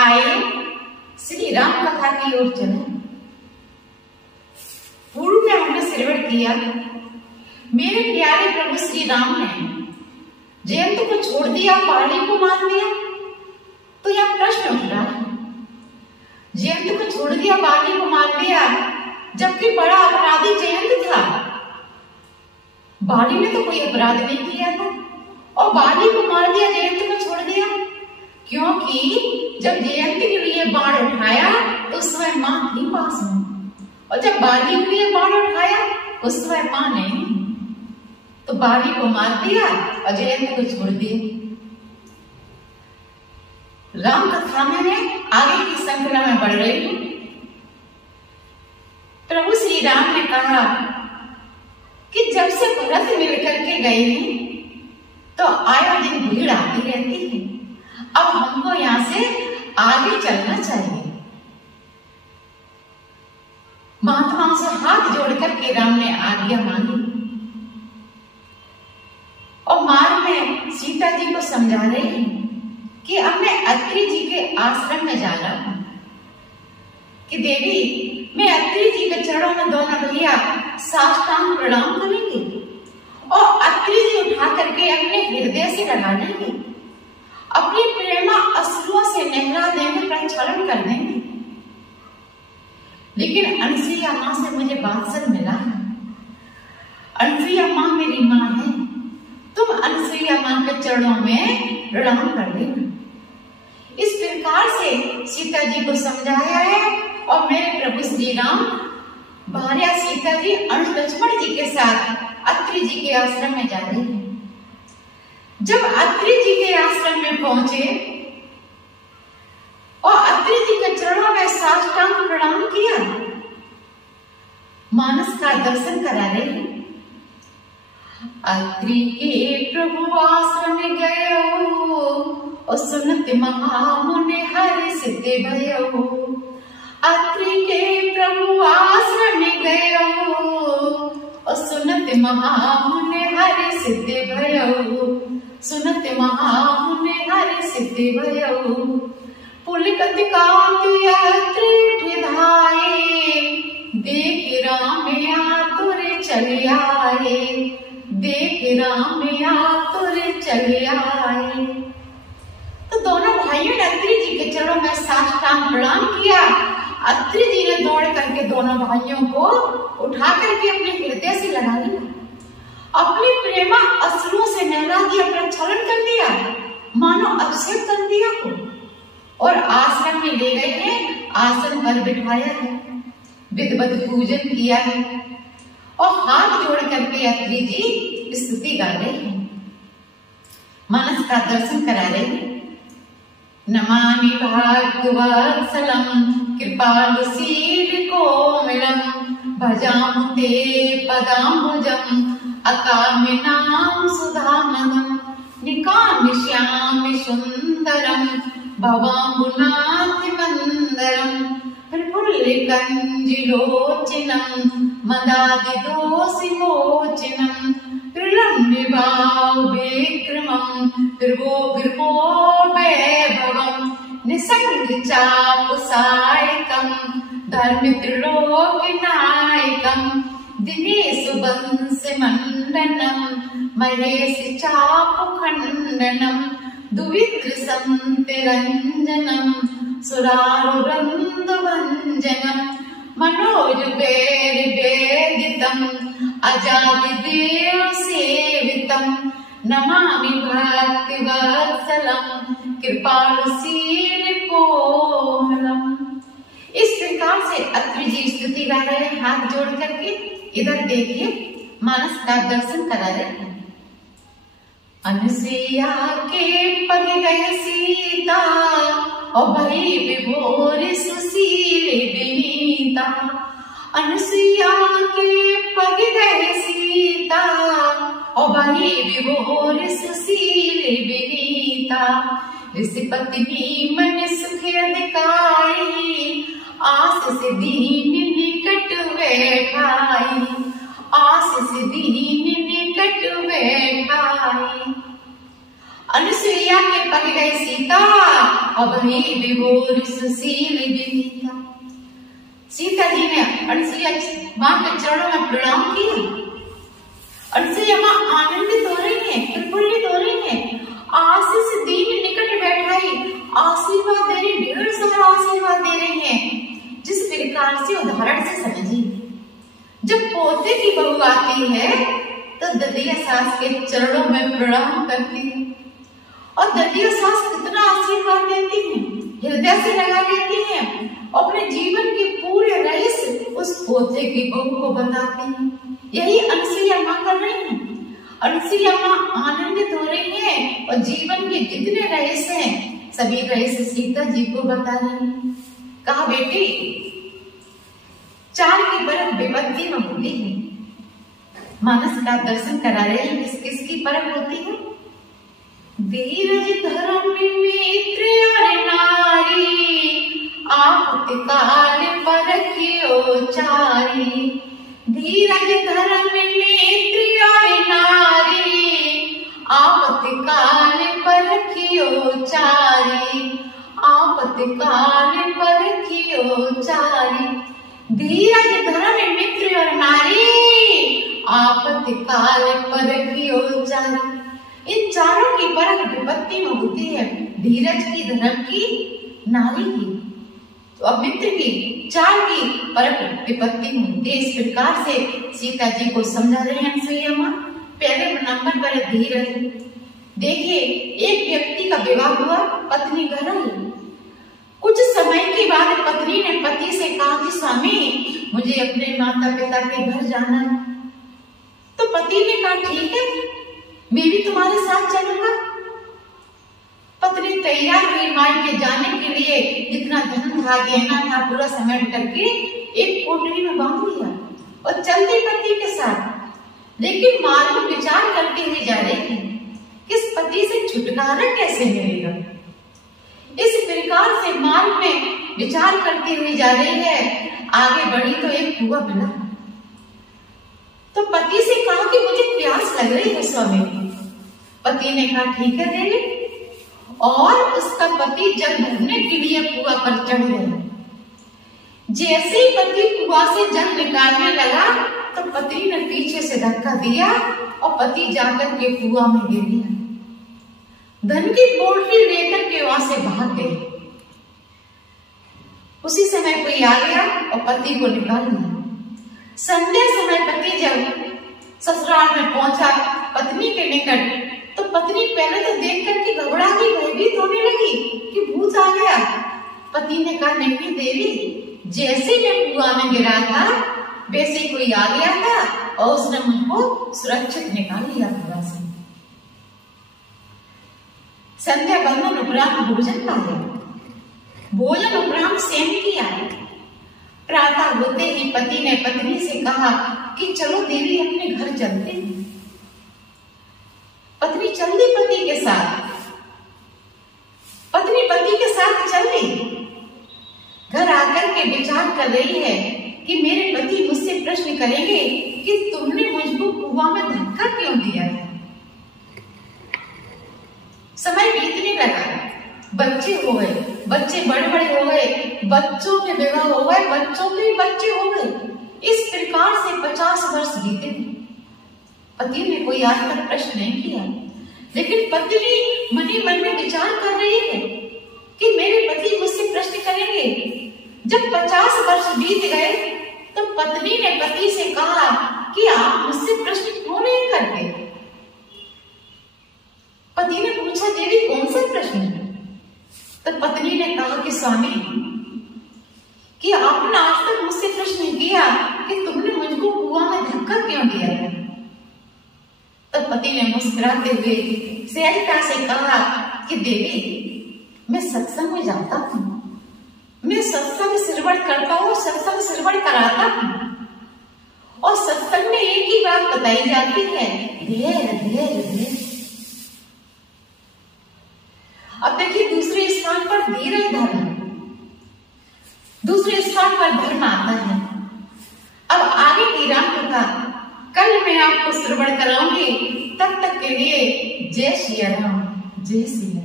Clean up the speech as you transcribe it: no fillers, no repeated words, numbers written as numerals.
आइए श्री राम कथा की ओर चलें। पूर्व में हमने श्रवण किया मेरे प्यारे प्रभु श्री राम ने जयंत को छोड़ दिया, बाली को मार दिया। तो यह प्रश्न उठ रहा है, जयंत को छोड़ दिया, बाली को मार दिया, जबकि बड़ा अपराधी जयंत था। बाली ने तो कोई अपराध नहीं किया था और बाली को मार दिया, जयंत को छोड़ दिया। क्योंकि जब जयंत के लिए बाण उठाया तो उस समय मां थी पास में, और जब बाली के लिए बाण उठाया उस समय मां नहीं, तो बाली को मार दिया और जयंत को छोड़ दिया। राम कथा में आगे की श्रृंखला में बढ़ रही हूं। प्रभु श्री राम ने कहा कि जब से भरत मिलकर के गए हैं तो आए दिन भीड़ आती रहती है, अब हमको यहां से आगे चलना चाहिए। महात्माओं से हाथ जोड़कर के राम ने आज्ञा मांगी और मार्ग में सीता जी को समझा रहे हैं कि अब मैं अत्रि जी के आश्रम में जा रहा हूं, कि देवी मैं अत्रि जी के चरणों में दोनों भैया साष्टांग प्रणाम करेंगे और अत्रि जी उठा करके अपने हृदय से लगा लेंगे, अपनी प्रेमा अश्रुओं से नहला देंगे, प्रक्षालन कर देंगे। लेकिन अनसुईया मां से मुझे बातचीत मिला है, अनसुईया मां मेरी मां है, तुम अनसुईया मां के चरणों में प्रणाम कर देना। इस प्रकार से सीता जी को समझाया है और मेरे प्रभु श्री राम भार्या सीता जी लक्ष्मण जी के साथ अत्रि जी के आश्रम में जा रहे हैं। जब अत्रि जी के आश्रम में पहुंचे और अत्रि जी के चरणों में साष्टांग प्रणाम किया, मानस का दर्शन करा रहे हैं। अत्रि के प्रभु आश्रम में गयो और सुनत महामुनि हर्षित भयो। अत्रि के प्रभु आश्रम में गयो और सुनत महामुनि हर्षित भयो। सुनत महामुनि हर्षित भयो। पुलकित कांति अत्रि धाये, देख राम आतुर चले आए, देख राम आतुर चले आए। तो दोनों भाइयों ने अत्रि जी के चरणों में साष्टांग प्रणाम किया। अत्रि जी ने दौड़ करके दोनों भाइयों को उठा करके अपने हृदय से लगा लिया, अपनी प्रेमा अश्रुओं से नहला दिया, प्रक्षालन कर दिया, मानो अभिषेक कर दिया को, और आश्रम में ले गए हैं, आसन पर बिठाया है, विधिवत पूजन किया है और हाथ जोड़ करके अत्रि जी स्तुति गा रहे हैं, मानस का दर्शन करा रहे हैं। नमामि भक्तवत्सलं कृपालुशील कोमलं, भजामि ते पदाम्बुजं अकामिनां सुधामदं। निकामिष्यामि सुन्दरं भवाम्बुनाथि मन्दरं, प्रफुल्लिकञ्जिलोचनं मदादिदोषिमोचनं। विक्रमं विभो वैभवं, निसङ्गचापसायकं धर्मित्रिलोकनायकं। दिनेषु वंशमण्डनं महेशि चापखण्डनं, दुविद्रसन्तिरञ्जनं सुरारुरन्दभञ्जनं। मनोजवैर्वेदितं अजादिदेव सेवितं, नमामि भक्तिवत्सलं कृपालुशील कोमलं। इस प्रकार से अत्रि जी स्तुति गा रहे हैं हाथ जोड़ करके। इधर देखिए मानस का दर्शन करा रहे हैं। अनसुईया के पग गए सीता और भई विभोर सुशील विनीता। अनसुईया के पग गए सीता और भई विभोर सुशील विनीता। ऋषिपति मन सुख अधिकाई, आस से दीन निकट बैठाई, आस से दीन निकट बैठाई। अनुसुईया के पग गई सीता, अब ही विभोर सुशील विनीता। सीता जी ने अनुसुईया माँ के चरणों में प्रणाम किया। अनुसुईया माँ आनंदित हो रही है, प्रफुल्लित हो रही है, आशीष दीन निकट बैठाई आशीर्वाद दे रही, ढेर सारा आशीर्वाद दे रही है। जिस प्रकार से उदाहरण से समझिए, जब पोते की बहू आती है तो ददिया सास के चरणों में प्रणाम करती है और ददिया सास कितना आशीर्वाद देती है, हृदय से लगा देती है, अपने जीवन के पूरे रहस्य उस पोते की बहू को बताती है। यही अनुसुईया माँ कर रही है। अनुसुईया माँ आनंदित हो रही है और जीवन के जितने रहस्य हैं सभी रहस्य सीता जी को बता रही है। कहा बेटी, 4 की परख विपत्ति में होती है। मानस का दर्शन करा रहे हैं, किस किस की परख होती है? धीरज धर्म मित्र और नारी, आपत्ति काल परखियो चारी। धीरज धर्म मित्र और नारी, आपत्ति काल परखियो चारी। आपत्ति काल परखियो चारी। धीरज धर्म मित्र और नारी, आपत्ति काल परखियो चारी। इन चारों की परख विपत्ति में होती है। धीरज की, धर्म की, नारी की, तो अब मित्र की, 4 की परख विपत्ति में होती है। इस प्रकार से सीता जी को समझा रहे हैं अनुसुईया माँ। पहले नंबर पर धीरज। देखिए, एक व्यक्ति का विवाह हुआ, पत्नी घर आई। कुछ समय के बाद पत्नी ने पति से कहा कि स्वामी, मुझे अपने माता पिता के घर जाना है। तो पति ने कहा ठीक है, मैं भी तुम्हारे साथ चलूंगा। पत्नी तैयार हुई माई के जाने के लिए, जितना धन था, गहना था, पूरा समेट करके एक कोठरी में बांध लिया और चलती पति के साथ। लेकिन मार्ग में विचार करते हुए जा रही थी, किस पति से छुटकारा कैसे मिलेगा। इस प्रकार से मार्ग में विचार करते हुए जा रही है। आगे बढ़ी तो एक कुआं मिला, तो पति से कहा कि मुझे प्यास लग रही है स्वामी। पति ने कहा ठीक है देवी, और उसका पति जल भरने के लिए कुआं पर चढ़ गया। जैसे ही पति कुआं से जल निकालने लगा तो पत्नी ने पीछे से धक्का दिया और पति जाकर के कुआं में गिर गया। धन की पोटली लेकर के वहां से भाग गए। उसी समय कोई आ गया और पति को निकाल लिया। संध्या समय पति जब ससुराल में पहुंचा पत्नी के निकट, तो पत्नी पहले तो देख करके घबरा गई, भयभीत होने लगी कि भूत आ गया। पति ने कहा नहीं देवी, जैसे मैं कुआं में गिरा था वैसे कोई आ गया था और उसने मुझको सुरक्षित निकाल लिया कुआं से। संध्या बंधन उपरांत भोजन पाया। भोजन उपरांत शयन किया। प्रातः होते ही पति ने पत्नी से कहा कि चलो देवी अपने घर चलते हैं। पत्नी चल दी पति के साथ। पत्नी पति के साथ चल दी। घर आकर के विचार कर रही है कि मेरे पति मुझसे प्रश्न करेंगे कि तुमने मुझको कुआं में धक्का क्यों दिया है। समय बीतने लगा, बच्चे हो गए, बच्चे बड़े बड़े हो गए, बच्चों के विवाह हो गए, बच्चों के भी बच्चे हो गए। इस प्रकार से 50 वर्ष बीते। पति ने कोई आज तक प्रश्न नहीं किया, लेकिन पत्नी मनी मन में विचार कर रही है कि मेरे पति मुझसे प्रश्न करेंगे। जब 50 वर्ष बीत गए तो पत्नी ने पति से कहा कि आप मुझसे प्रश्न क्यों नहीं करते। पति ने पूछा देवी कौन सा प्रश्न है। तो पत्नी ने कहा कि स्वामी, कि आपने आज तक मुझसे प्रश्न किया कि तुमने मुझको कुआं में धक्का क्यों दिया है। तो पति ने मुस्कुराते हुए सहजता से कहा कि देवी, मैं सत्संग में जाता हूँ, मैं सत्संग श्रवण करता हूँ, सत्संग श्रवण कराता हूँ, और सत्संग में एक ही बात बताई जाती है, धैर्य धैर्य धैर्य। अब देखिए दूसरे स्थान पर धीरज धर्म, दूसरे स्थान पर धर्म आता है। अब आगे की राम कथा कल मैं आपको श्रवण कराऊंगी। तब तक के लिए जय श्री राम, जय सिया